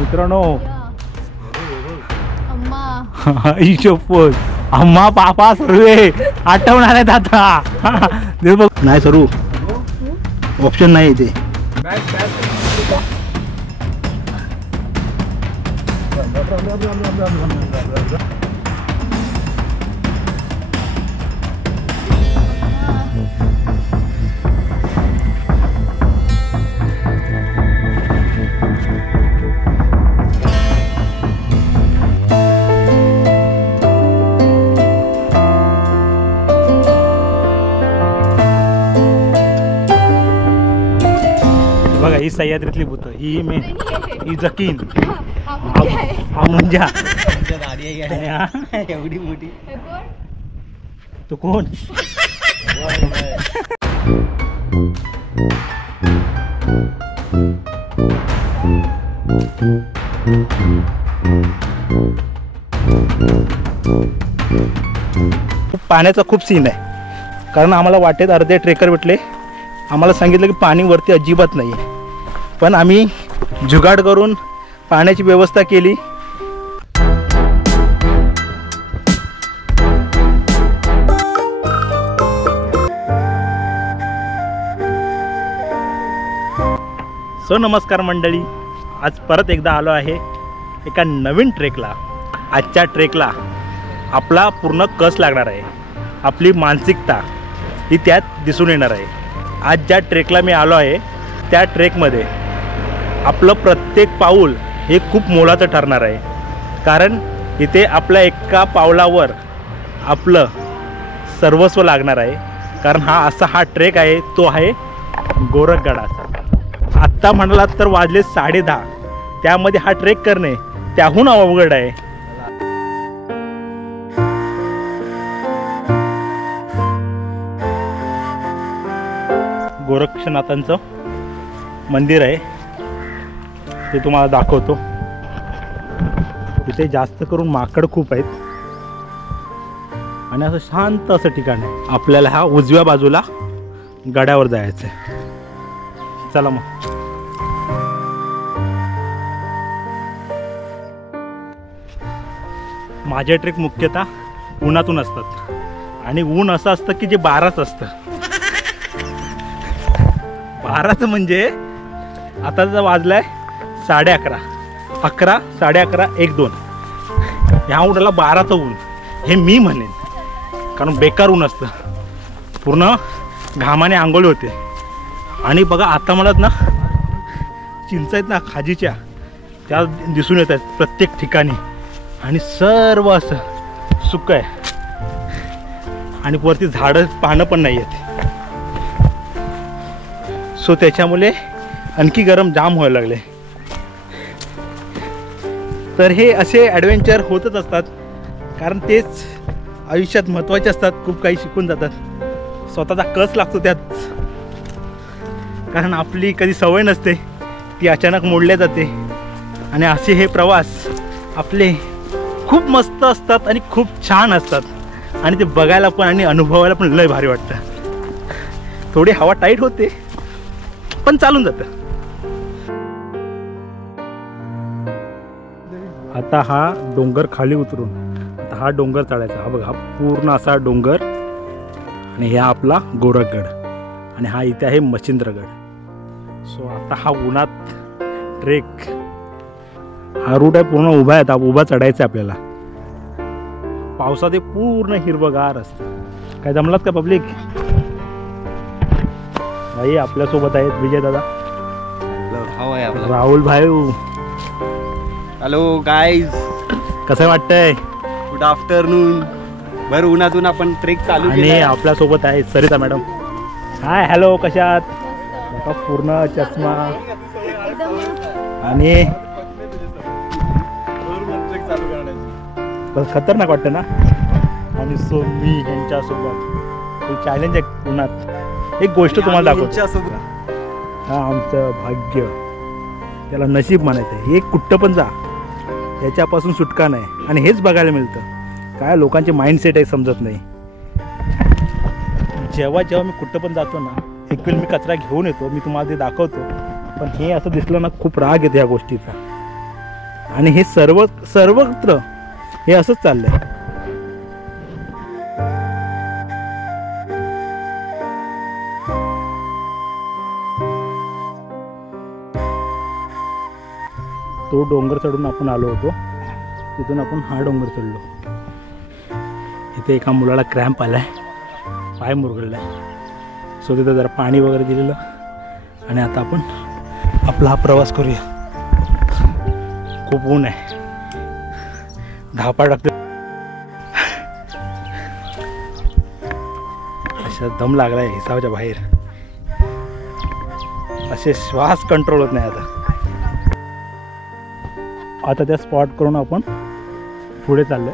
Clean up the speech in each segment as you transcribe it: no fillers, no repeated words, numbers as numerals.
मित्रांनो अम्मा हिशोब अम्मा पापा सर्वे आठवणार आहेत आता. दे बघ नाही सरू ऑप्शन नाही इथे. बघा ही सह्याद्रीतली भूत, ही मेन, ही जकीन, हा मुंजा एवढी मोठी. तो कोण? पाण्याचा खूप सीन आहे, कारण आम्हाला वाटेत अर्धे ट्रेकर भेटले. आम्हाला सांगितलं की पाणी वरती अजिबात नाही आहे, पण आम्ही जुगाड करून पाण्याची व्यवस्था केली. सो नमस्कार मंडळी, आज परत एकदा आलो आहे एका नवीन ट्रेकला. आजच्या ट्रेकला आपला पूर्ण कस लागणार आहे, आपली मानसिकता ही त्यात दिसून येणार आहे. आज ज्या ट्रेकला मी आलो आहे त्या ट्रेकमध्ये आपलं प्रत्येक पाऊल हे खूप मोलाचं ठरणार आहे, कारण इथे आपल्या एका पावलावर आपलं सर्वस्व लागणार आहे. कारण हा ट्रेक आहे, तो आहे गोरखगडाचा. आत्ता म्हणालात तर वाजले 10:30, त्यामध्ये हा ट्रेक करणे त्याहून अवघड आहे. गोरक्षनाथांचं मंदिर आहे, ते तुम्हाला दाखवतो. इथे जास्त करून माकड खूप आहेत आणि असं शांत असं ठिकाण आहे. आपल्याला हा उजव्या बाजूला गडावर जायचं आहे. चला मग. माझे ट्रेक मुख्यतः उन्हातून असतात, आणि ऊन असं असतं की जे 12च असतं. 12च म्हणजे आता जर वाजलाय 11:30, 11, 11:30, 1, 2, ह्या उन्हाला 12चं ऊन हे मी म्हणेन, कारण बेकार ऊन असतं. पूर्ण घामाने आंघोळी होते. आणि बघा आता म्हणत ना चिंच आहेत ना खाजीच्या, त्या दिसून येत आहेत प्रत्येक ठिकाणी, आणि सर्व असं सुकं आहे, आणि वरती झाडं पानं पण नाही आहेत. सो त्याच्यामुळे आणखी गरम जाम व्हायला लागले. तर हे असे ॲडव्हेंचर होतच असतात, कारण तेच आयुष्यात महत्त्वाचे असतात. खूप काही शिकून जातात, स्वतःचा कस लागतो त्यात, कारण आपली कधी सवय नसते, ती अचानक मोडल्या जाते. आणि असे हे प्रवास आपले खूप मस्त असतात आणि खूप छान असतात, आणि ते बघायला पण आणि अनुभवायला पण लय भारी वाटतं. थोडी हवा टाईट होते पण चालून जातं. आता हा डोंगर खाली उतरून आता हा डोंगर चढायचा. हा बघा, हा पूर्ण असा डोंगर, आणि हा आपला गोरखगड, आणि हा इथे आहे मच्छिंद्रगड. सो आता हा उन्हात ट्रेक, हा रूट आहे पूर्ण उभा आहे, उभा चढायचा आहे आपल्याला. पावसात पूर्ण हिरवगार असतं. काय जमलात का पब्लिक? भाई आपल्यासोबत आहेत विजय दादा, राहुल भाई. हॅलो गाईज, कसं वाटतंय? Good afternoon. भर उन्हातून आपण ट्रेक चालू आणि केला. आपल्यासोबत आहे सरिता मॅडम. हाय, हॅलो, कशात? पूर्ण चष्मा आणि खतरनाक वाटतं ना. आणि सो मी यांच्यासोबत चॅलेंज आहे उन्हात. एक गोष्ट तुम्हाला दाखवतो. हा आमचं भाग्य, त्याला नशीब म्हणायचं. हे कुठं पण जा, ह्याच्यापासून सुटका नाही. आणि हेच बघायला मिळतं, काय लोकांचे माइंडसेट आहे समजत नाही. जेव्हा जेव्हा मी कुठं पण जातो ना, एक वेळ मी कचरा घेऊन येतो, मी तुम्हाला ते दाखवतो, पण हे असं दिसलं ना खूप राग येतो या गोष्टीचा. आणि हे सर्वत्र हे असंच चाललंय. तो डोंगर चढून आपण आलो होतो, तिथून आपण हा डोंगर चढलो. इथे एका मुलाला क्रॅम्प आलाय, पाय मुरगळलाय. सो तिथं जरा पाणी वगैरे दिलेलं आणि आता आपण आपला हा प्रवास करूया. खूप ऊन आहे, धापा टाकतो. अशा दम लागलाय हिसाबाच्या बाहेर, असे श्वास कंट्रोल होत नाही. आता त्या स्पॉट करून आपण पुढे चाललोय.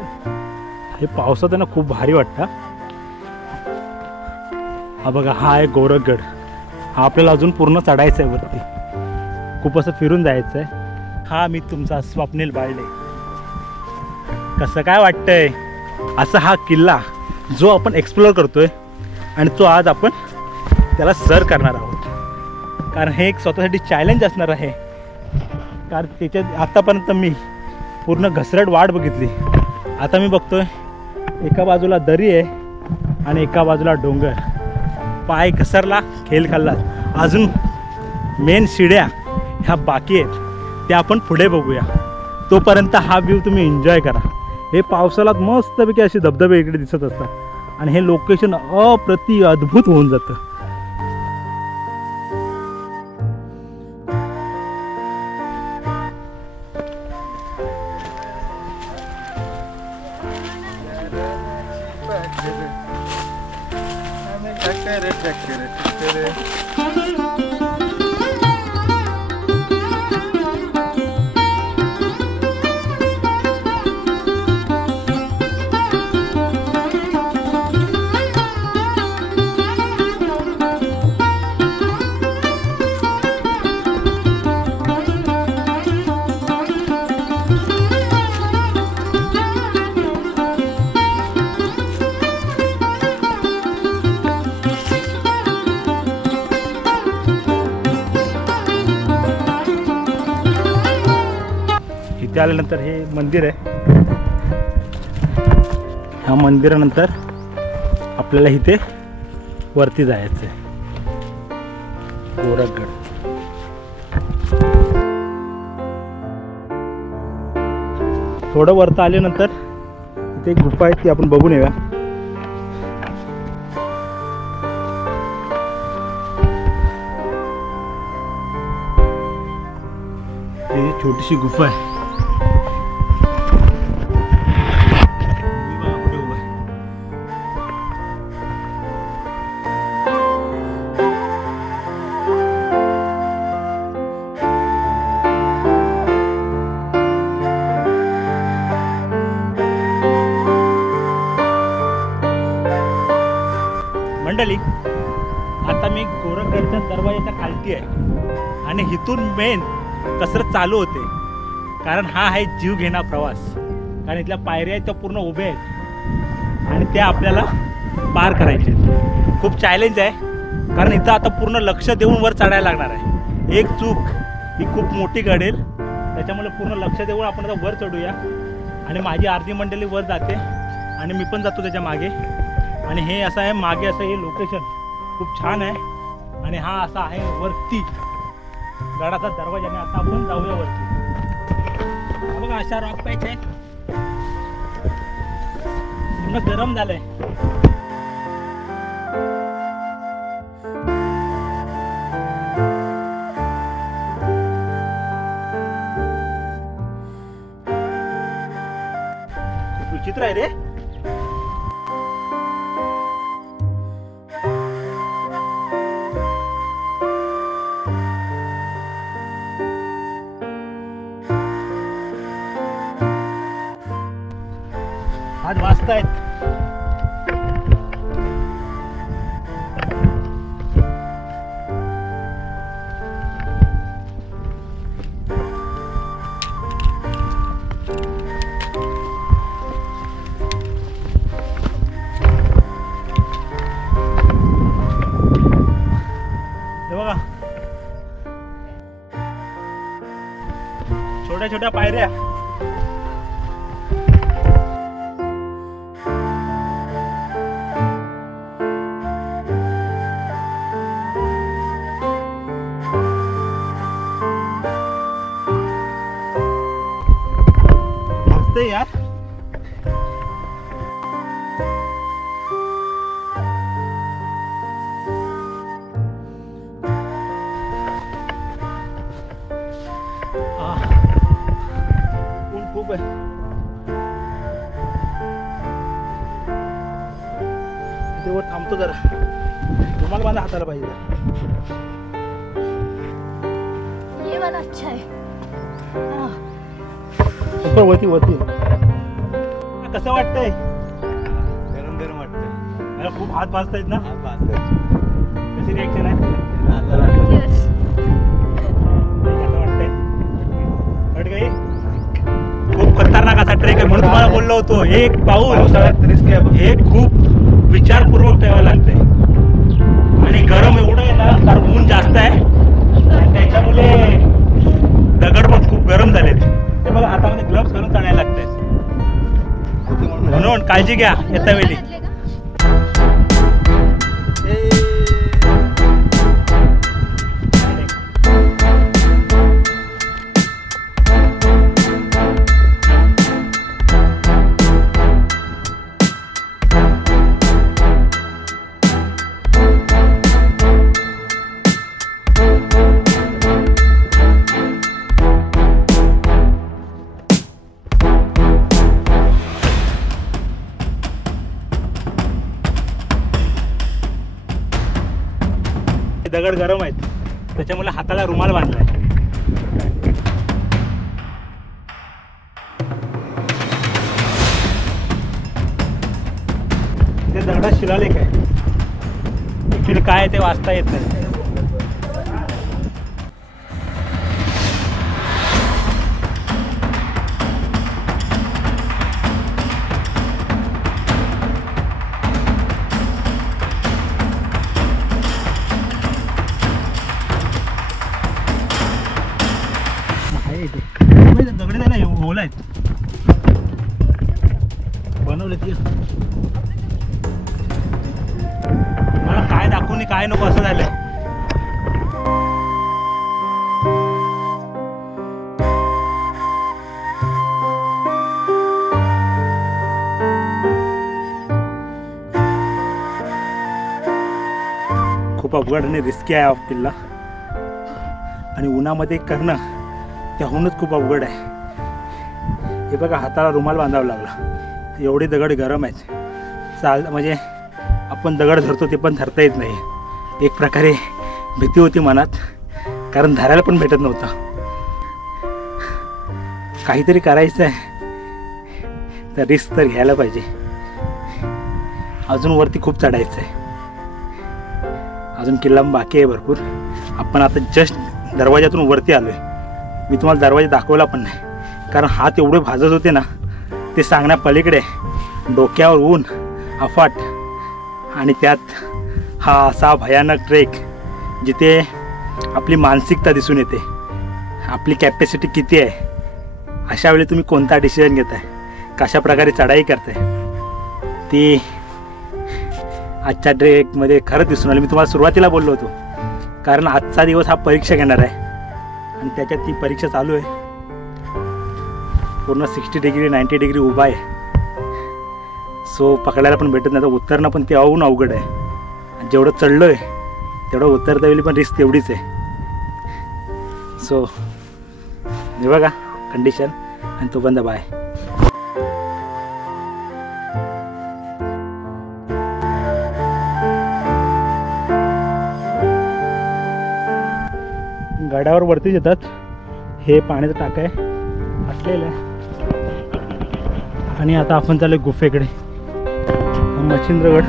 हे पावसात आहे ना खूप भारी वाटतं. हा बघा, हा आहे गोरखगड. हा आपल्याला अजून पूर्ण चढायचं आहे वरती, खूप असं फिरून जायचं आहे. हा मी तुमचा स्वप्नील बाळडे. कसं काय वाटतंय असं हा किल्ला जो आपण एक्सप्लोअर करतोय आणि तो आज आपण त्याला सर करणार आहोत. कारण हे एक स्वतःसाठी चॅलेंज असणार आहे. कारण त्याच्यात आतापर्यंत मी पूर्ण घसरट वाट बघितली. आता मी बघतोय एका बाजूला दरी आहे आणि एका बाजूला डोंगर. पाय घसरला, खेल खाल्ला. अजून मेन शिड्या ह्या बाकी आहेत, त्या आपण पुढे बघूया. तोपर्यंत हा व्ह्यू तुम्ही एन्जॉय करा. हे पावसाळ्यात मस्तपैकी असे धबधबे इकडे दिसत असतात आणि हे लोकेशन अद्भुत होऊन जातं. इथे आल्यानंतर हे मंदिर आहे. ह्या मंदिरानंतर आपल्याला इथे वरती जायचं आहे, गोरखगड. थोडं वरती आल्यानंतर इथे एक गुफा आहे, ती आपण बघून येऊया. ही छोटीशी गुफा आहे. मंडळी, आता मी गोरखगडच्या दरवाजाच्या खालती आहे आणि इथून मेन कसरत चालू होते. कारण हा आहे जीव घेणा प्रवास. कारण इथल्या पायऱ्या आहेत त्या पूर्ण उभ्या आहेत आणि त्या आपल्याला पार करायचे आहेत. खूप चॅलेंज आहे, कारण इथं आता पूर्ण लक्ष देऊन वर चढायला लागणार आहे. एक चूक ही खूप मोठी घडेल, त्याच्यामुळे पूर्ण लक्ष देऊन आपण आता वर चढूया. आणि माझी अर्धी मंडळी वर जाते आणि मी पण जातो त्याच्या मागे. आणि हे असं आहे, मागे असं हे लोकेशन खूप छान आहे. आणि हा असा आहे वरती गडाचा दरवाजा. आणि आता आपण जाऊया वरती. बघा अशा रॉक पॅच आहे, पूर्ण गरम झालंय. खूप विचित्र आहे रे. आज वाजतायत. छोट्या छोट्या पायऱ्या. मस्त आहे यार. खूप आहे. तेव्हा थांबतो जरा. तुम्हाला माझा हाताला पाहिजे. ये वाला अच्छा है. वरती वरती कसं वाटतंय? गरम गरम वाटतंय. मला खूप हात भाजतायत ना. कशी रिएक्शन आहे? Yes. कसं वाटतंय? वाट काही खूप खतरनाक असा ट्रेक आहे म्हणून तुम्हाला बोललो होतो. एक पाऊल हे खूप विचारपूर्वक ठेवावं लागतंय. आणि गरम एवढं आहे ना, कारण ऊन जास्त आहे आणि त्याच्यामुळे दगड पण खूप गरम झालेत. ते बघा हातामध्ये ग्लव्स घालून चढायला लागतंय. म्हणून काळजी घ्या येत्या वेळी. दगड गरम आहेत त्याच्यामुळे हाताला रुमाल बांधलाय. ते दगडात शिलालेख आहे. ऍक्च्युली काय आहे ते वाचता येत नाही. दगडे नाही ना ओला आहेत. बनवले ती मला काय दाखवून काय नको असं झालंय. खूप अवघड आणि रिस्की आहे हा किल्ला. आणि उन्हामध्ये करणं त्याहूनच खूप अवघड आहे. हे बघा हाताला रुमाल बांधावा लागला. एवढे दगड गरम आहेत. म्हणजे आपण दगड धरतो ते पण धरता येत नाही. एक प्रकारे भीती होती मनात, कारण धरायला पण भेटत नव्हतं. काहीतरी करायचं आहे तर रिस्क तर घ्यायला पाहिजे. अजून वरती खूप चढायचं आहे. अजून किल्ला बाकी आहे भरपूर. आपण आता जस्ट दरवाजातून वरती आलोय. मी तुम्हाला दरवाजा दाखवला पण नाही, कारण हात एवढे भाजत होते ना ते सांगण्या पलीकडे. डोक्यावर ऊन अफाट आणि त्यात हा असा भयानक ट्रेक जिथे आपली मानसिकता दिसून येते, आपली कॅपॅसिटी किती आहे. अशा वेळी तुम्ही कोणता डिसिजन घेताय, कशा प्रकारे चढाई करताय, ती आजच्या ट्रेकमध्ये खरंच दिसून आली. मी तुम्हाला सुरुवातीला बोललो होतो, कारण आजचा दिवस हा परीक्षा घेणार आहे आणि त्याच्यात ती परीक्षा चालू आहे. पूर्ण 60 डिग्री 90 डिग्री उभा आहे. सो पकडायला पण भेटत नाही, तर उतरणं पण त्याहून अवघड आहे. आणि जेवढं चढलो आहे तेवढं उतरता वेळी पण रिस्क तेवढीच आहे. सो हे बघा कंडिशन. आणि तो बंद बाय. गडावर वरतीच येतात. हे पाण्याचं टाक आहे असलेलं आहे. आणि आता आपण चालू गुफेकडे. मच्छिंद्रगड.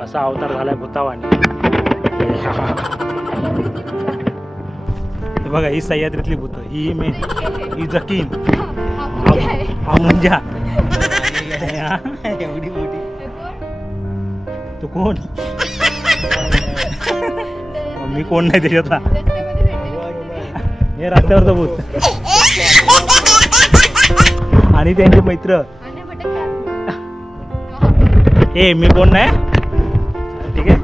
कसा अवतार झालाय भूतावानी. बघा ही सह्याद्रीतली भूत. ही मेन, ही जकीन, हा मुंजा. एवढी मोठी. तू कोण? मी कोण नाही त्याच्यातला. हे रस्त्यावरचं भूत आणि त्यांचे मित्र. ए मी कोण नाही. ठीक आहे.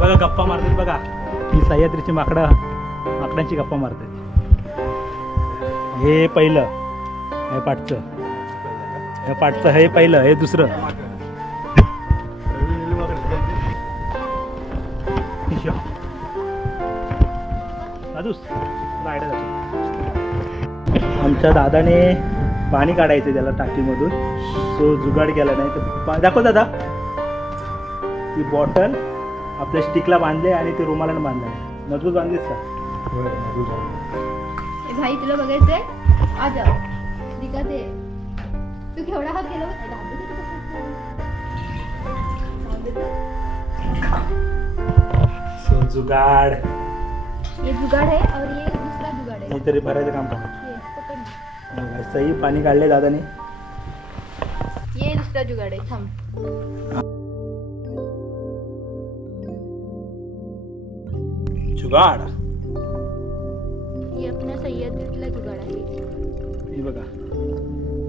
बघा गप्पा मारतात बघा. ही सह्याद्रीची माकडांची गप्पा मारतात. हे पहिलं, हे पाठचं, हे पाठचं, हे पहिलं, हे दुसरं. आमच्या दादाने पाणी काढायचं त्याला टाकीमधून. सो जुगाड केला नाही तर दाखव दादा. ती बॉटल आपल्या स्टिकला बांधले आणि ते रुमालाने बांधले. मजबूत बांधलीस का? भाई तुला बघायचंय आज दिका ते तू केवढा हा केला जुगाड. ये जुगाड़ है और ये दूसरा जुगाड़ है. हे तरी भरायचं काम करा. ये पकड़. सही पाणी काढले दादाने. ये दूसरा जुगाड़ है. थांब. जुगाड. ये अपना सह्याद्रीतला जुगाड़ आहे. हे बघा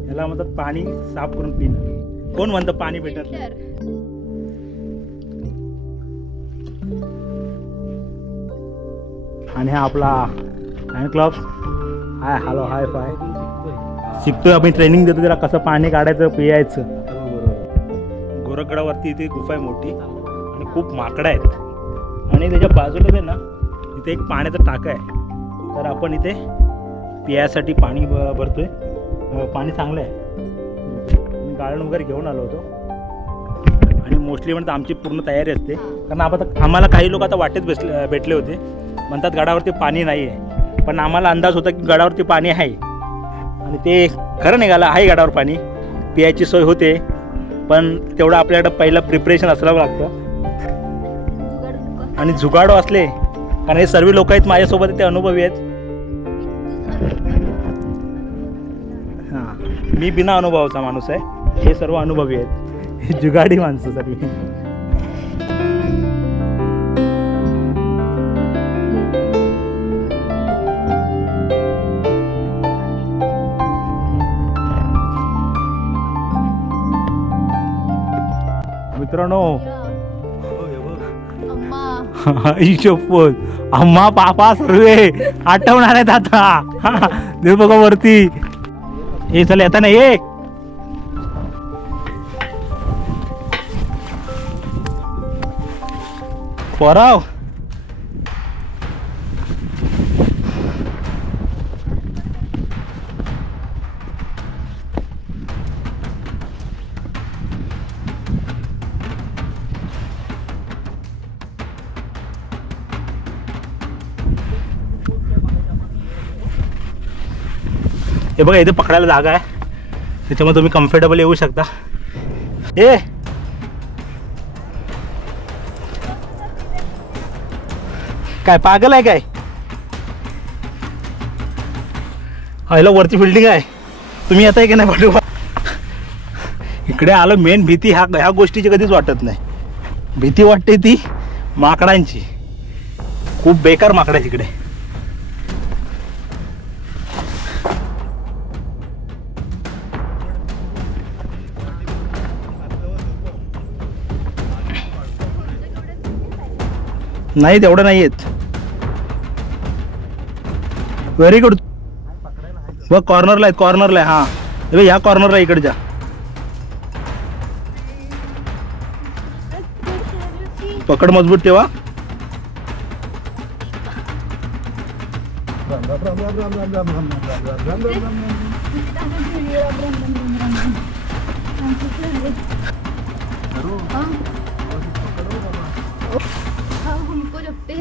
याला म्हणतात पाणी साफ करून पिणं. कोण म्हणतं पाणी भेटत नाही? फिल्टर. आणि हा आपला hand club. Hi hello hi five शिकतोय आपण. ट्रेनिंग देतो त्याला कसं पाणी काढायचं पियायचं. गोरखगडावरती इथे गुफा आहे मोठी आणि खूप माकडं आहेत. आणि त्याच्या बाजूला आहे ना इथे एक पाण्याचा टाका आहे. तर आपण इथे पियासाठी पाणी भरतोय. पाणी चांगलं आहे. मी गाळण वगैरे घेऊन आलो होतो. आणि मोस्टली म्हणतात आमची पूर्ण तयारी असते. कारण आपण आम्हाला काही लोक आता वाटेत भेटले होते. म्हणतात गडावरती पाणी नाही आहे. पण आम्हाला अंदाज होता की गडावरती पाणी आहे. आणि ते खरं निघालं आहे. गडावर पाणी पियाची सोय होते. पण तेवढं आपल्याकडं पहिलं प्रिपरेशन असावं लागतं. आणि जुगाडो असले कारण हे सर्व लोक आहेत माझ्यासोबत. ते अनुभवी आहेत. हां मी बिना अनुभवाचा माणूस आहे. हे सर्व अनुभवी आहेत. हे जुगाडी माणसं सर्व. मित्रांनो अम्मा पापा सर्वे आठवणार आहेत आता. देव बघा वरती. हे चल येता नाही एक पोराव. हे बघा इथे पकडायला जागा आहे. त्याच्यामुळे तुम्ही कम्फर्टेबल येऊ शकता. ए काय पागल आहे काय? ह्याला वरची बिल्डिंग आहे. तुम्ही येताय की नाही पाठवा. इकडे आलो. मेन भीती ह्या गोष्टीची कधीच वाटत नाही. भीती वाटते ती माकडांची. खूप बेकार माकड आहे इकडे. नाही तेवढं नाही येत. Very good. बघ कॉर्नरला आहेत. कॉर्नरला आहे. हां ह्या कॉर्नरला इकडच्या. पकड मजबूत ठेवा.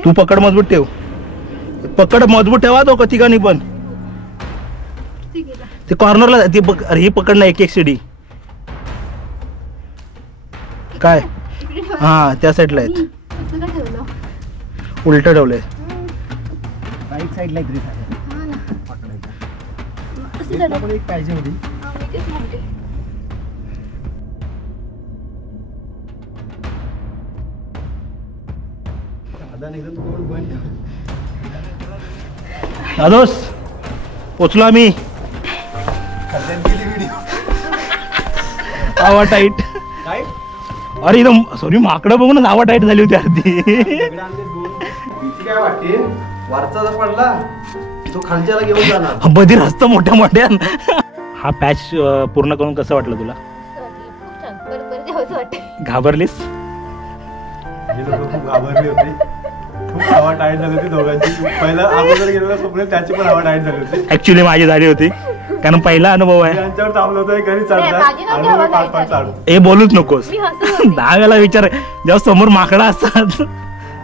तू पकड मजबूत ठेव. पकड मजबूत ठेवा. तो ठिकाणी पण ते कॉर्नरला ती ही पकड ना. एक एक शिडी काय. हा त्या साईडला आहेत. उलट ठेवलंय. एक साईडला ग्रीप आहे हा ना पकडायचा. असं ग्रीपला झालं. पण एक पाहिजे होती. हा, मी तेच म्हणते. साधा एकदम तोंड बंद. दादोस पोचलो आम्ही. सगळ्यांनी केली व्हिडिओ. आवा टाईट. काय अरे एकदम सॉरी माकडं बघून आवा टाईट झाली होती अर्धी. दगडं आणले दोन. भीती काय वाटते वरचा जर पडला तो खालच्याला घेऊन जाणार. बधीर हसतं मोठ्या मोठ्या. हा पॅच पूर्ण करून कसं वाटलं तुला? खूप छान. परत यावंसं वाटतं. घाबरलीस? हे लोक खूप घाबरले होते. खूप हवा टाईट झाली होती दोघांची. पहिला अगोदर गेलेला स्वप्न त्याची पण हवा टाईट झाली होती. ऍक्च्युली माझी झाली होती कारण पहिला अनुभव आहे. त्यांच्यावर थांबलो होतो घरी नाही, चढतात माझी नव्हती हवा आणि टाईट चालू. हे बोलूच नकोस. मी हसत होते. 10 वेळा विचार जेव्हा समोर माकडा असतात.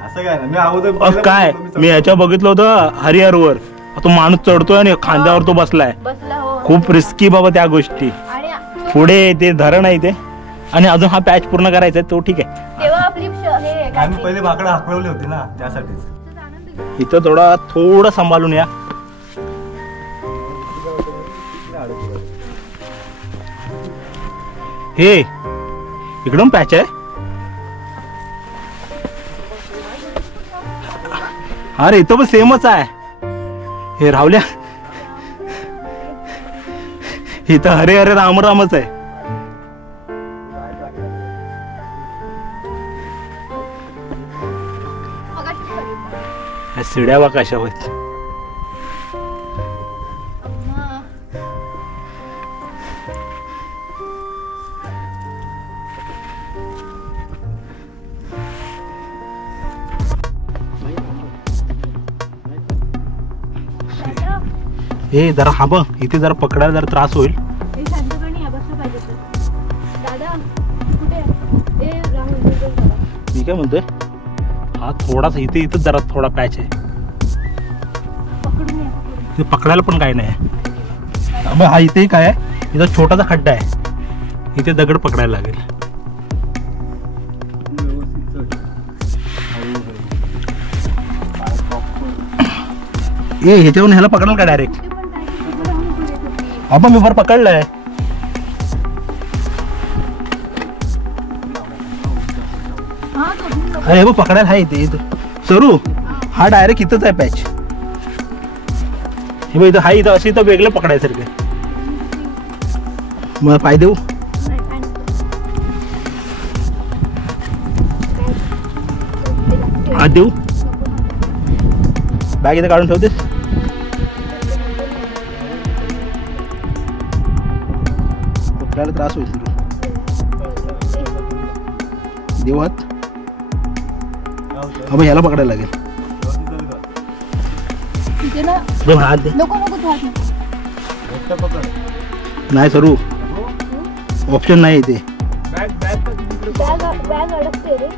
असं काय ना मी अगोदर काय मी याच्या बघितलं होतं हरिहरवर तो माणूस चढतोय आणि खांद्यावर तो बसलाय. बसला हो. खूप रिस्की बाबा त्या गोष्टी. आणि पुढे ते धरण आहे ते आणि अजून हा पॅच पूर्ण करायचा आहे तो ठीक आहे. तेव्हा आपली हे काय आम्ही ते- पहिले भाकडं हाकलवली होती ना त्यासाठीच. आनंद घेऊ. इथं थोडं सांभाळून या. हे इकडून पॅच आहे. अरे इथं पण सेमच आहे. हे रावल्या इथं हरे हरे राम रामच आहे. मगाशीच बघितलं. ह्या शिड्या बा कशा होत. अम्मा. हे जरा हा बघ इथे जरा पकडायला जरा त्रास होईल. हे शांतपणे या, बसलं पाहिजे तर. दादा कुठे आहे? ए राहुल बोल दादा. मी काय म्हणतोय हा थोडासा इथं जरा थोडा पॅच आहे. पकडून या, पकडून. इथे पकडायला पण काय नाही. अबे हा इथे काय आहे इथं छोटासा खड्डा आहे. इथे दगड पकडायला लागेल. ए ह्याच्यावरून ह्याला पकडाल का डायरेक्ट? ते पण काय ते पण राहुल पुढे होती. आपण मी बरं पकडलाय. हा तो घेऊन जाऊ. अरे बघ पकडायला हा इथे सरू हा डायरेक्ट इथंच आहे पॅच. हे बघ इथं हा इथं अशी तर वेगळं पकडायसारखं. मला पाय देऊ? नाही, काय नको. हात देऊ? बॅग इथं काढून ठेवतेस? पकडायला त्रास होईल तुला. देऊ हात? अबे ह्याला पकडायला लागेल. तिथे ना दे मला हात दे. नको नको तू हात नको. नाही सरू ऑप्शन नाही इथे. बॅग अडकते रे.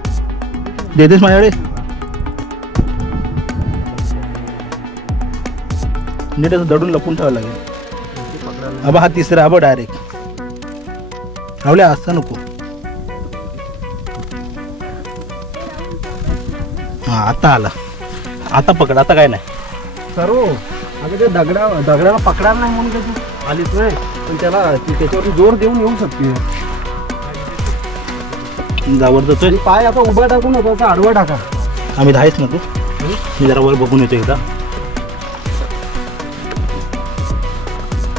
देतेस माझ्याकडे? नीट असं दडून लपून ठेवावं लागेल. अबा हा तिसरा अबा डायरेक्ट राहुल्या असं नको. हा आता आला. आता पकड. आता काय नाही. सर्व अगं ते दगडाला पकडायला नाही म्हणून काय तू आलीच नाही. पण त्याच्यावरती जोर देऊन येऊ शकते. जावर जातोय. आणि पाय आता उभा टाकून होता असा आडवा टाका. आम्ही धायच ना तू. मी जरा वर बघून येतो एकदा.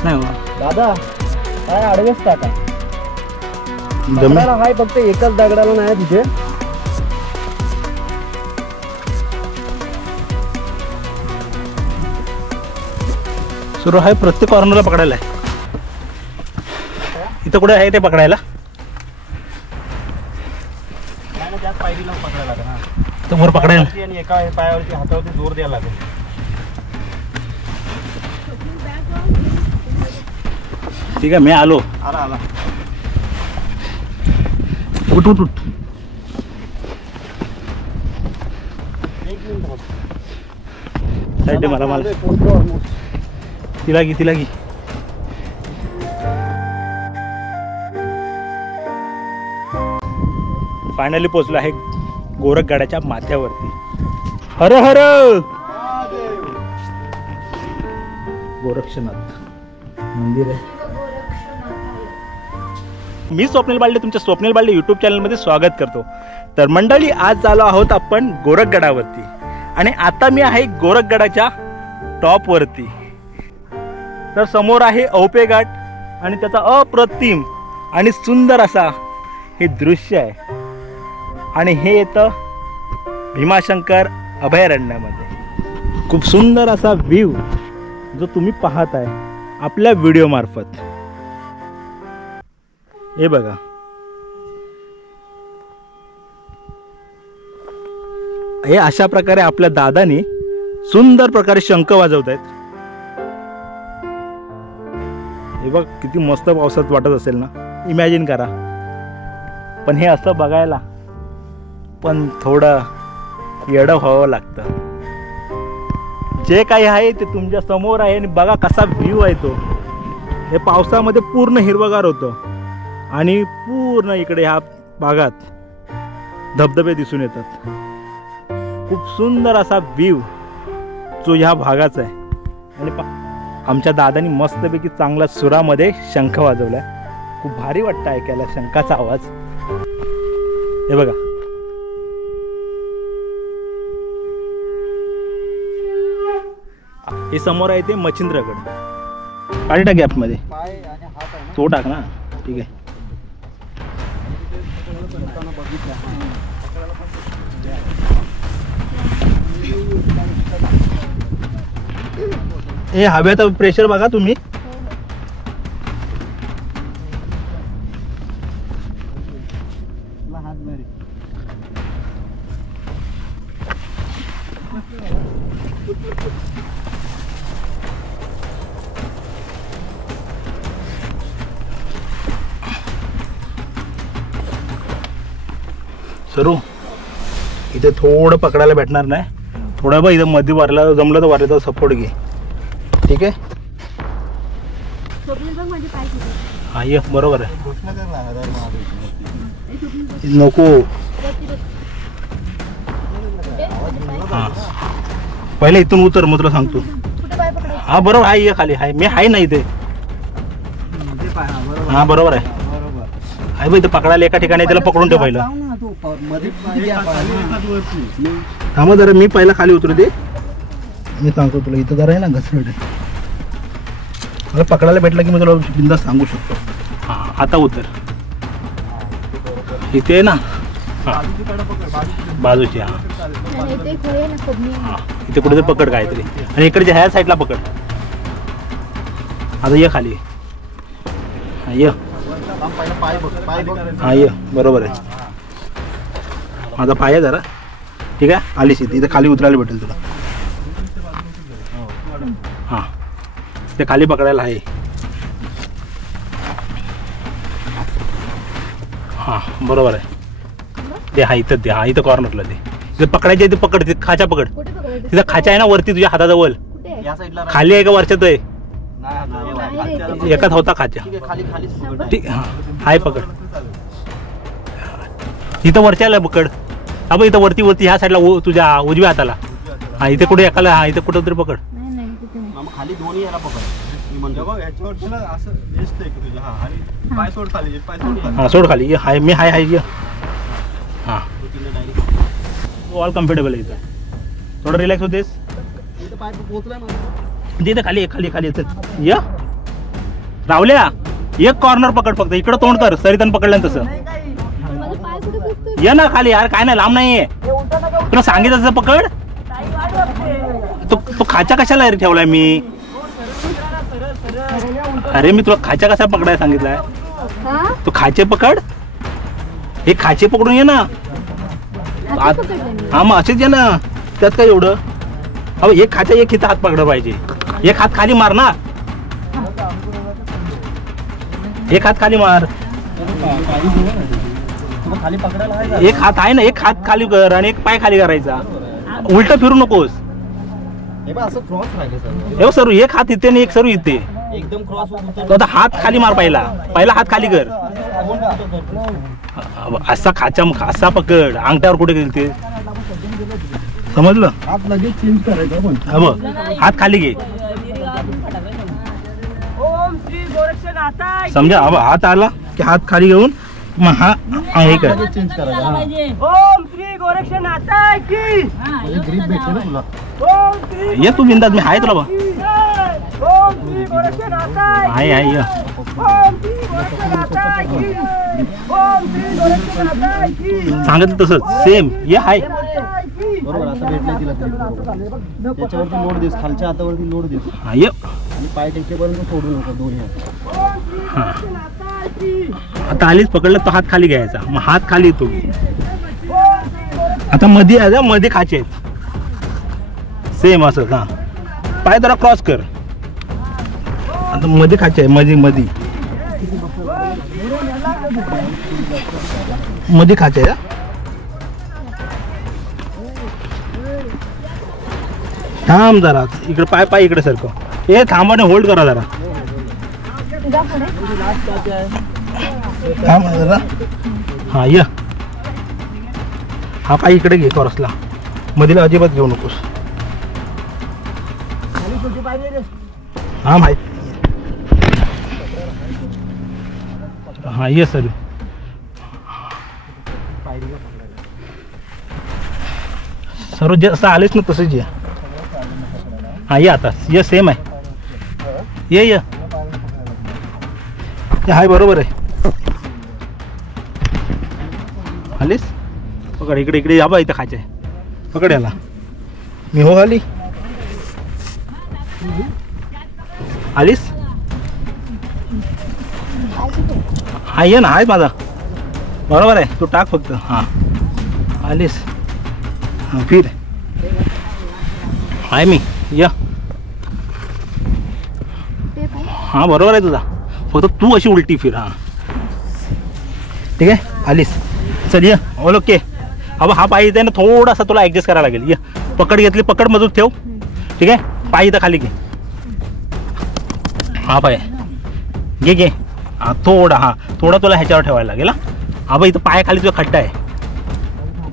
नाही बा. दादा पाय आडवेच टाका. जमीन पकडायला हाय फक्त एकाच दगडाला नाही तिथे. सुरू आहे प्रत्येक कॉर्नरला पकडायला आहे. इथं कुठे आहे ते पकडायला? पायरीला पकडायला लागेल ना. तर वर पकडायला आणि एका पायावरती हातावरती जोर द्यायला लागेल. ठीक आहे मी आलो. आला आला. उठ उठ उठ. एक मिनिट फक्त. साईड दे मला मला. पोहोचलो almost. तिला घे तिला घे. फायनली पोहोचलो आहे गोरखगडाच्या माथ्यावरती. हर हर गोरक्षनाथ मंदिर आहे. मी स्वप्नील बालडे तुमच्या स्वप्नील बालडे यूट्यूब चॅनलमध्ये स्वागत करतो. तर मंडळी, आज आलो आहोत आपण गोरखगडावरती आणि आता मी आहे गोरखगडाच्या टॉपवरती. तर समोर आहे औपे घाट आणि त्याचा अप्रतिम आणि सुंदर असा हे दृश्य आहे. आणि हे येतं भीमाशंकर अभयारण्यामध्ये. खूप सुंदर असा व्ह्यू जो तुम्ही पाहताय आपल्या व्हिडिओ मार्फत. हे बघा, हे अशा प्रकारे आपल्या दादानी सुंदर प्रकारे शंख वाजवत आहेत. हे बघ किती मस्त पावसात वाटत असेल ना, इमॅजिन करा. पण हे असं बघायला पण थोडं येडं व्हावं लागतं. जे काही आहे ते तुमच्या समोर आहे आणि बघा कसा व्ह्यू आहे तो. हे पावसामध्ये पूर्ण हिरवगार होतं आणि पूर्ण इकडे ह्या भागात धबधबे दिसून येतात. खूप सुंदर असा व्ह्यू जो ह्या भागाचा आहे. आणि आमच्या दादानी मस्तपैकी चांगला सुरामध्ये शंख वाजवलाय. खूप भारी वाटतं ऐकायला शंखाचा आवाज. हे बघा, हे समोर आहे ते मच्छिंद्रगड. काढी टाक गॅपमध्ये, तो टाक ना. ठीक आहे. हे हवेचं प्रेशर बघा तुम्ही. सरू इथे थोडं पकडायला भेटणार नाही. थोडं बघ इथं मध्ये वारला, जमलं तर वारल्याचा सपोर्ट घे. ठीक आहे. हा ये, बरोबर आहे. नको. हा पहिले इथून उतर, मग तुला सांगतो. हा बरोबर आहे. ये खाली आहे, मी आहे ना इथे. हा बरोबर आहे. आहे बघ इथं पकडायला एका ठिकाणी, त्याला पकडून ठेव पहिलं. हा मग जरा मी पहिला खाली उतरू दे. मी सांगतो तुला. इथं जरा आहे ना घसरट आहे. मला पकडायला भेटलं की मी तुला बिंदास सांगू शकतो. हां आता उतर. इथे आहे ना, हां बाजूची. हां हां इथे कुठे पकड काहीतरी. आणि इकडच्या ह्या साईडला पकड. आता ये खाली. हां ये. हां ये, बरोबर आहे. माझा पाय आहे जरा. ठीक आहे. आलीस इथे खाली उतरायला भेटेल तुला. हां ते खाली पकडायला आहे. हां बरोबर आहे. ते हा इथं, ते हा इथं कॉर्नरला. ते तिथं पकडायचे, ते पकड. ते खाचा पकड. तिथं खाचा आहे ना वरती तुझ्या हाताजवळ. खाली आहे का वरच्यात आहे? एकाच होता खाचा. ठीक हां हाय पकड. इथं वरच्याला पकड. हा बघ इथं वरती वरती ह्या साईडला तुझ्या उजव्या हाताला. हा इथे कुठे एकाला. हा इथे कुठं तरी पकड. खाली दोन्ही याला पकड. हा सोड खाली. हाय मी हाय हाय. हां ऑल कम्फर्टेबल आहे. इथं थोडं रिलॅक्स होतेस. इथं खाली खाली खाली येतं. या रावल्या एक कॉर्नर पकड फक्त. इकडं तोंड कर. सरितान पकडलं तसं. ये ना खाली यार. काय नाही, लांब नाहीये. तुला सांगितलं तसं पकड. तो खाचा कशाला ठेवलाय मी? अरे मी तुला खाचा कसा पकडायला सांगितलाय? तू खाचे पकड. हे खाचे पकडून ये ना. हा मग असेच ये ना. त्यात काय एवढं? अहो एक खाचा एक हिचा हात पकडला पाहिजे. एक हात खाली मार ना. एक हात खाली मार. एक हात आहे ना, एक हात खाली कर आणि एक पाय खाली करायचा. उलट फिरू नकोस. हे सरू एक हात इथे आणि एक सरू इथे. एकदम क्रॉस तो आता हात खाली मार. पहिला हात खाली कर. असा खाचा असा पकड. अंगठ्यावर कुठे गेली ते समजलं? हात लगेच चेंज करायचा पण. हा बघ हात खाली घे. ओम श्री गोरक्षनाथाय समजा अब हात आला की हात खाली घेऊन मग हा हे कर चेंज करायला ओम श्री गोरक्षनाथाय की ग्रीप भेटते ना तुला. ओम श्री ये तू बिंदास मी आहे तुला बा ओम श्री गोरक्षनाथाय आहे आहे ये. ओम श्री गोरक्षनाथाय की ओम श्री गोरक्षनाथाय की सांगितलं तसंच सेम ये आहे बरोबर आता भेटले तिला ग्रीप बरोबर. त्याच्यावरती लोड देस, खालच्या हातावरती लोड देस हा ये आणि पाय टेकेपर्यंत सोडू नको दोन्ही हात. आता आलीच पकडलं तो हात खाली घ्यायचा मग हात खाली येतो आता मध्ये आहे मध्ये खाचे आहेत सेम असं हा पाय जरा क्रॉस कर आता मध्ये खाचे आहे मध्ये मध्ये मध्ये खाचे आहे थांब जरा इकडे पाय पाय इकडे सारखं ए थांबाने होल्ड करा जरा थांब जरा हा ये हा पाय इकडे घे क्रॉसला मधील अजिबात घेऊ नकोस हा माहिती हा ये सर सर्व जसं आलेच ना तसंच ये हा ये आता ये सेम आहे ये हाय बरोबर आहे आलीस पकड इकडे इकडे या बा इथं खायचं आहे पकड याला मी हो आली आलीस हा ये ना आहे माझा बरोबर आहे तू टाक फक्त हां आलीस हां फिर आहे मी या हां बरोबर आहे तुझा फक्त तू अशी उलटी फिर हां ठीक आहे आलीस चल ये ऑल ओके अब हा पाय इथे ना थोडासा तुला ॲडजस्ट करायला लागेल ये पकड घेतली पकड मजूत ठेव ठीक आहे पाय इथं खाली घे हा पाय घे घे हां थोडा तुला ह्याच्यावर ठेवायला लागेल हा इथं पाय खाली तुझा खड्डा आहे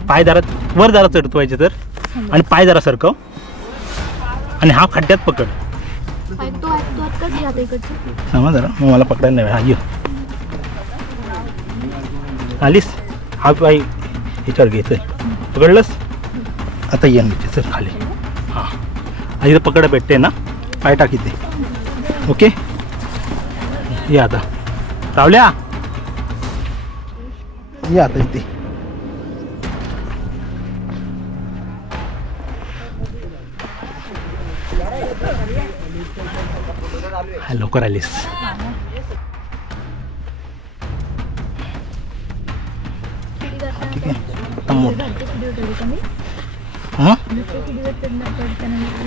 पाय जरा वर जरा चढतवायचे तर आणि पाय जरा सरकव आणि हा खड्ड्यात पकड समज जरा मग मला पकडायला नाही हा ये आलीस हा पाय ह्याच्यावर घ्यायचं पकडलंस आता ये नीचे सर खाली हां आणि इथं पकड भेटते ना पाय टाक इथे ओके ये आता रावल्या ये आता इथे लवकर आलीस ठीक आहे आता मोठा हां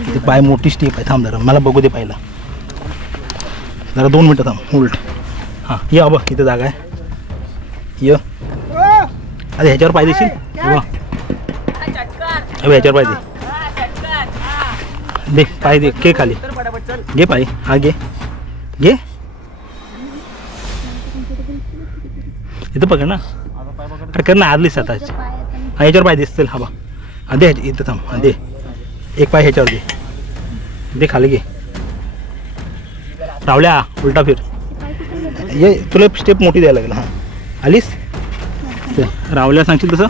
इथे पाय मोठी स्टेप आहे थांब जरा मला बघू दे पाहिला जरा 2 मिनटं थांब उलट हां ये अब इथे जागा आहे ये अरे ह्याच्यावर पाय देशील अबे ह्याच्यावर पाय दे पाय दे के खाली घे पाय हा घे घे इथं पकड ना अरे कर ना आदलीस आता हा ह्याच्यावर पाय दिसतील हा बा हा दे इथं थांब हा दे एक पाय ह्याच्यावर दे खाली घे रावल्या उलटा फिर ये तुला स्टेप मोठी द्यायला लागेल हां आलीस रावल्या सांगशील तसं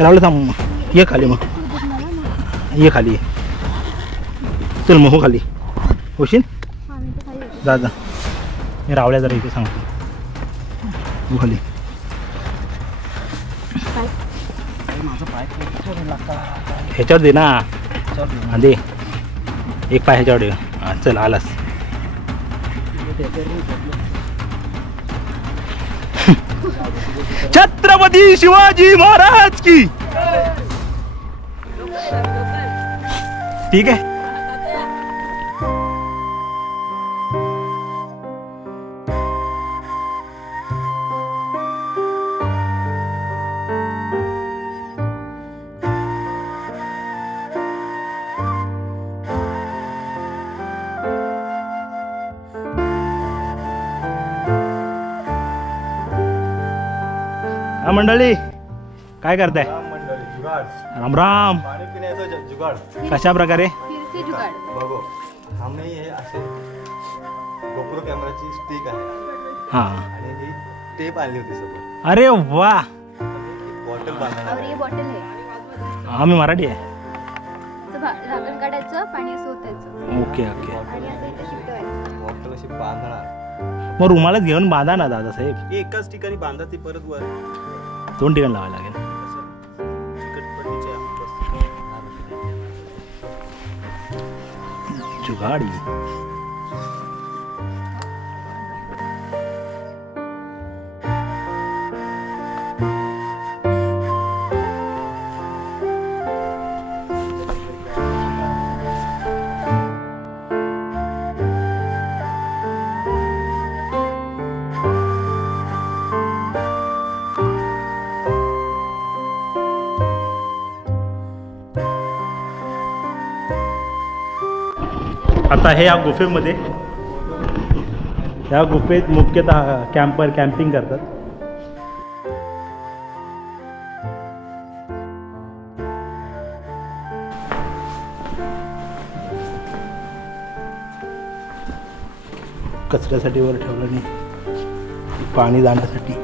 रावल्या थांब ये खाली मग ये खाली ये चल मग हो खाली होशील जा जा मी रावल्या जरा इथे सांगतो हो खाली ह्याच्यावर दे ना हां दे एक पाय ह्याच्यावर दे हां चल आलास छत्रपती शिवाजी महाराज की ठीक आहे हा मंडळी काय करताय मंडळी जुगाड राम राम पाणी पिण्याचं जुगाड कशा प्रकारे फिरसे जुगाड बघो आम्ही हे असे गोप्रो कॅमेराची स्टिक आहे हा आणि ही टेप आणली होती सोबत. अरे वा बॉटल बांधणार और ये बॉटल है आम्ही मराठी आहे. झाकण काढायचं पाणी असं ओतायचं ओके ओके. आणि असं इथे शिकवायचं. बॉटल अशी बांधणार. मग रुमालाच घेऊन बांधा ना दादासाहेब. एकाच ठिकाणी बांधा ती परत वर 2 ठिकाणी लावायला लागेल. जुगाडी. आता हे या गुफेमध्ये या गुफेत मुख्यतः कॅम्पर कॅम्पिंग करतात. कचऱ्यासाठी वर ठेवलं नाही, पाणी जाण्यासाठी.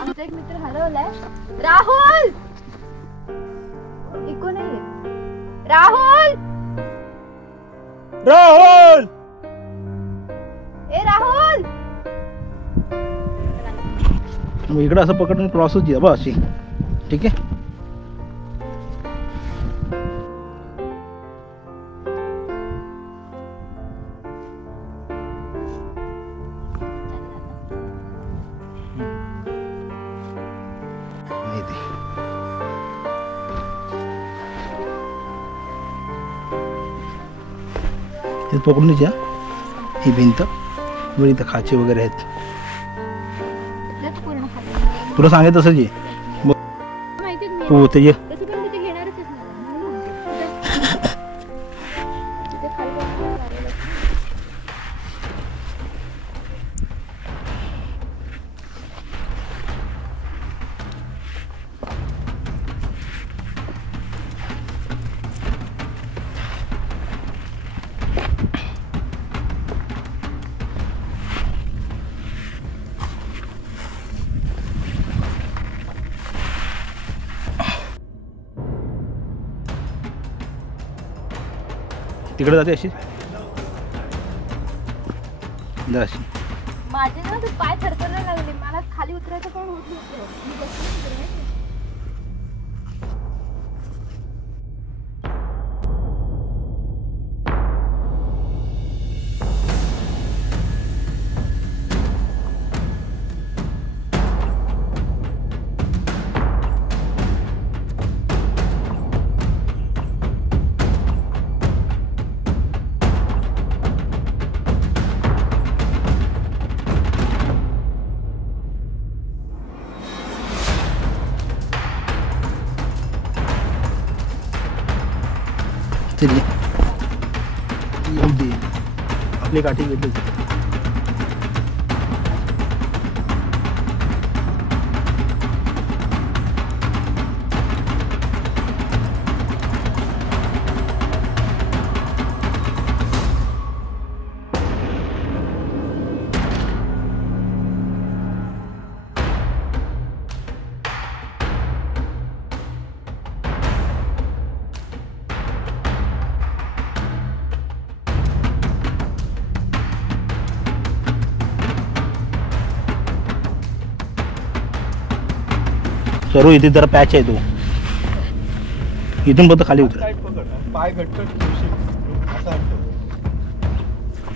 आमचा एक मित्र हरवलाय. राहुल इको नाहीये. राहुल राहुल ए राहुल मग इकडं असं पकडून क्रॉसच द्या बा अशी. ठीक आहे. हे पकडून घ्या. ही भिंत वर इथं खाचे वगैरे आहेत. इथलंच पूर्ण खाली तुला सांगितलं तसंच ये. माहितीये मी हो ते ये. तसं पण तिथे घेणारच आहे ना. तिथे खाली बसून लागलेलं. तिकडे जाते अशी जरा अशी. माझे ना ते पाय थरथरायला लागले. मला खाली उतरायचं पण होत नव्हतं. मी बसली होते माहितीये. चलिए आपली काठी घेतली. सर्व इथे जरा पॅच आहे तो. इथून फक्त खाली उतर. पाय घट्ट ठेवशील असं वाटतं.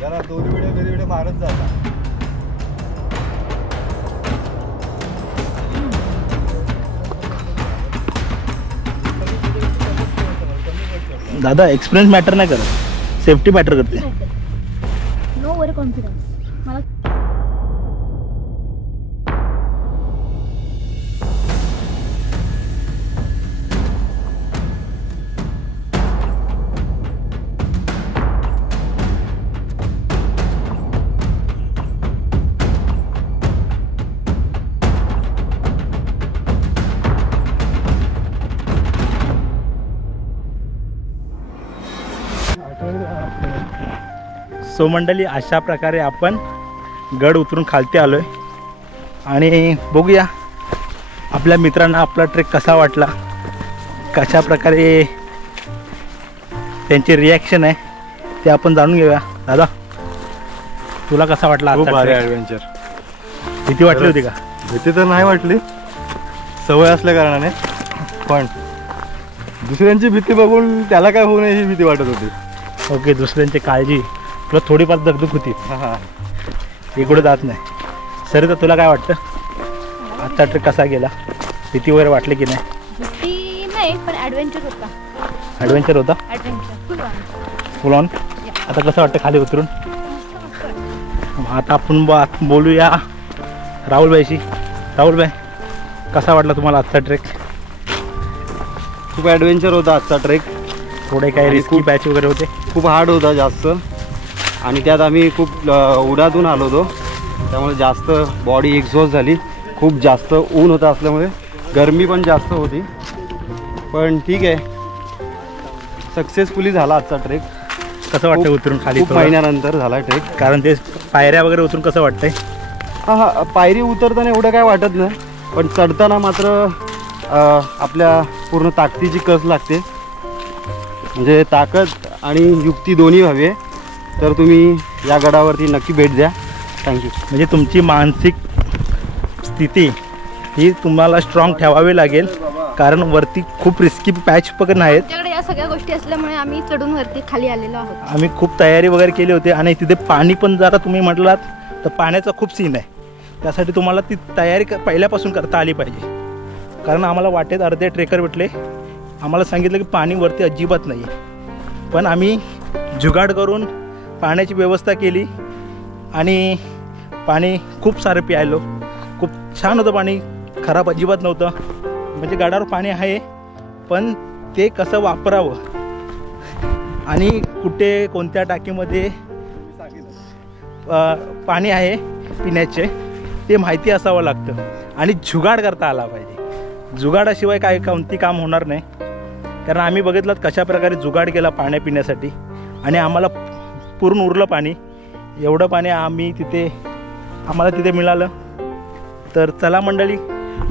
जरा दोरी विडे मारत जाता. दादा एक्सपिरियन्स मॅटर नाही करत, सेफ्टी मॅटर करते. No over confidence. मला सो मंडळी, अशा प्रकारे आपण गड उतरून खालती आलो आहे आणि बघूया आपल्या मित्रांना आपला ट्रेक कसा वाटला, कशा प्रकारे त्यांची रिॲक्शन आहे ते आपण जाणून घेऊया. दादा, तुला कसा वाटला? खूप आजचा भारी ट्रेक? ॲडव्हेंचर. भीती वाटली होती का? भीती तर नाही वाटली, सवय असल्या कारणाने, पण दुसऱ्यांची भीती बघून त्याला काय होऊ नये ही भीती वाटत होती. ओके, दुसऱ्यांची काळजी तुला थोडीफार दगदग होती, हां, इकडे जात नाही. सर, तर तुला काय वाटतं आजचा ट्रेक कसा गेला? भीती वगैरे वाटली की नाही? भीती नाही, पण ॲडव्हेंचर होता. ॲडव्हेंचर होता ॲडव्हेंचर फुल ऑन. आता कसं वाटतं खाली उतरून? आता आपण बोलूया राहुलभाईशी. राहुलभाई, कसा वाटला तुम्हाला आजचा ट्रेक? खूप ॲडव्हेंचर होता आजचा ट्रेक. थोडे काही आणि रिस्की पॅच वगैरे होते? खूप हार्ड होता जास्त, आणि त्यात आम्ही खूप उन्हातून आलो होतो, त्यामुळे जास्त बॉडी एक्झॉस्ट झाली. खूप जास्त ऊन होतं असल्यामुळे गरमी पण जास्त होती, पण ठीक आहे, सक्सेसफुली झाला आजचा ट्रेक. कसं वाटतं उतरून खाली? खूप महिन्यानंतर झाला ट्रेक. कारण ते पायऱ्या वगैरे उतरून कसं वाटतंय? हां, पायरी उतरताना एवढं काय वाटत नाही, पण चढताना मात्र आपल्या पूर्ण ताकदीची कस लागते. म्हणजे ताकद आणि युक्ती दोन्ही हवे, तर तुम्ही या गडावरती नक्की भेट द्या. थँक्यू. म्हणजे तुमची मानसिक स्थिती ही तुम्हाला स्ट्रॉंग ठेवावी लागेल, कारण वरती खूप रिस्की पॅच पण आहेत. आमच्याकडे या सगळ्या गोष्टी असल्यामुळे आम्ही चढून वरती खाली आलेलो आहोत. आम्ही खूप तयारी वगैरे केली होती आणि तिथे पाणी पण जरा तुम्ही म्हटलात तर पाण्याचा खूप सीन आहे. त्यासाठी तुम्हाला ती तयारी पहिल्यापासून करता आली पाहिजे. कारण आम्हाला वाटेत अर्धे ट्रेकर भेटले, आम्हाला सांगितलं की पाणी वरती अजिबात नाही आहे, पण आम्ही जुगाड करून पाण्याची व्यवस्था केली आणि पाणी खूप सारं प्यायलो. खूप छान होतं पाणी, खराब अजिबात नव्हतं. म्हणजे गडावर पाणी आहे, पण ते कसं वापरावं आणि कुठे कोणत्या टाकीमध्ये पाणी आहे पिण्याचे ते माहिती असावं लागतं आणि जुगाड करता आला पाहिजे. जुगाडाशिवाय काय कोणती काम होणार नाही. कारण आम्ही बघितलं कशा प्रकारे जुगाड केला पाण्या पिण्यासाठी आणि आम्हाला पूर्ण उरलं पाणी. एवढं पाणी आम्हाला तिथे मिळालं. तर चला मंडळी,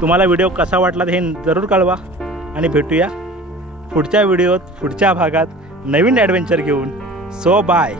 तुम्हाला व्हिडिओ कसा वाटला हे जरूर कळवा आणि भेटूया पुढच्या व्हिडिओत पुढच्या भागात नवीन ॲडव्हेंचर घेऊन. So bye.